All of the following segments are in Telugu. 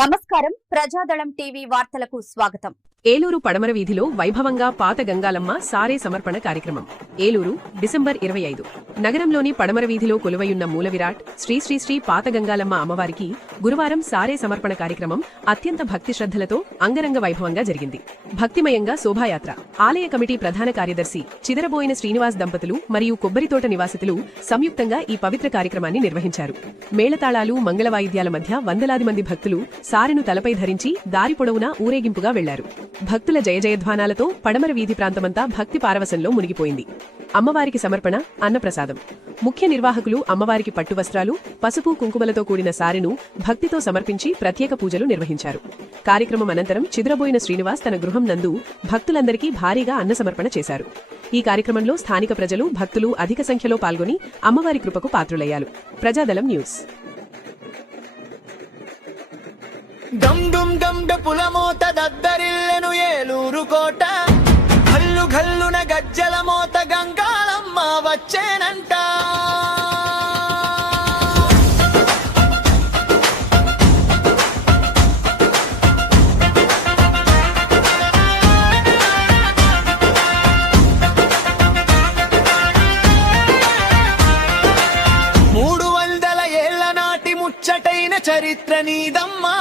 నమస్కారం. ప్రజాదళం టీవీ వార్తలకు స్వాగతం. ఏలూరు పడమర వీధిలో వైభవంగా పాత గంగాలమ్మ సారే సమర్పణ కార్యక్రమం. ఏలూరు డిసెంబర్ 25. నగరంలోని పడమర వీధిలో కొలువయున్న మూలవిరాట్ శ్రీ శ్రీ శ్రీ పాత గంగాలమ్మ అమ్మవారికి గురువారం సారే సమర్పణ కార్యక్రమం అత్యంత భక్తి శ్రద్ధలతో అంగరంగ వైభవంగా జరిగింది. భక్తిమయంగా శోభాయాత్ర. ఆలయ కమిటీ ప్రధాన కార్యదర్శి చిదరబోయిన శ్రీనివాస్ దంపతులు మరియు కొబ్బరితోట నివాసితులు సంయుక్తంగా ఈ పవిత్ర కార్యక్రమాన్ని నిర్వహించారు. మేళతాళాలు, మంగళవాయిద్యాల మధ్య వందలాది మంది భక్తులు సారెను తలపై ధరించి దారి పొడవునా ఊరేగింపుగా వెళ్లారు. భక్తుల జయజయధ్వానాలతో పడమర వీధి ప్రాంతమంతా భక్తి పారవశంలో మునిగిపోయింది. అమ్మవారికి సమర్పణ, అన్నప్రసాదం. ముఖ్య నిర్వాహకులు అమ్మవారికి పట్టు వస్త్రాలు, పసుపు కుంకుమలతో కూడిన సారెను భక్తితో సమర్పించి ప్రత్యేక పూజలు నిర్వహించారు. కార్యక్రమం అనంతరం చిద్రబోయిన శ్రీనివాస్ తన గృహం నందు భక్తులందరికీ భారీగా అన్న సమర్పణ చేశారు. ఈ కార్యక్రమంలో స్థానిక ప్రజలు, భక్తులు అధిక సంఖ్యలో పాల్గొని అమ్మవారి కృపకు పాత్రులయ్యారు. ప్రజాదళం న్యూస్. డమ్ డుమ్ డమ్ డప్పుల మోత దద్దరిల్లెను ఏలూరు కోట, గల్లు గల్లున గజ్జల మోత గంగాలమ్మ వచ్చేనంట. ముచ్చటైన చరిత్ర నీదమ్మా,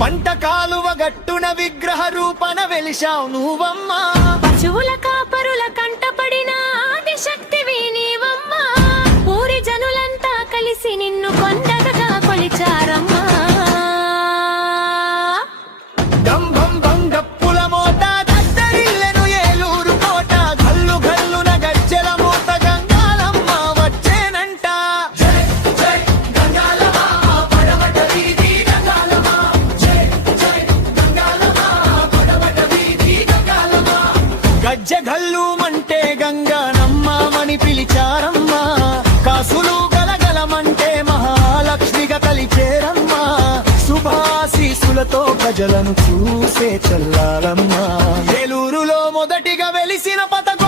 పంట కాలువ గట్టున విగ్రహ రూపన వెలిశావు నువ్వమ్మా. పశువుల కాపరుల కంటపడిన ఆదిశక్తివి నీవమ్మా. ఊరి జనులంతా కలిసి నిన్ను కొండగా కొలిచారమ్మా. డం బం బం డప్పుల మోత దద్దరిల్లెను ఏలూరు కోట, గల్లు గల్లున గజ్జల మోత గంగాలమ్మ వచ్చేనంట. జై జై గంగాలమ్మ పడమట వీధి గంగాలమ్మ, జై జై గంగాలమ్మ పడమట వీధి గంగాలమ్మ. గజ్జె గల్లు మంటే గంగానమ్మని పిలిచారమ్మ, కాసులు గలగలమంటే మహాలక్ష్మిగా కలిచేరమ్మా. శుభాశీసులతో ప్రజలను చూసే చల్లాలమ్మా. ఏలూరులో మొదటిగా వెలిసిన పథకం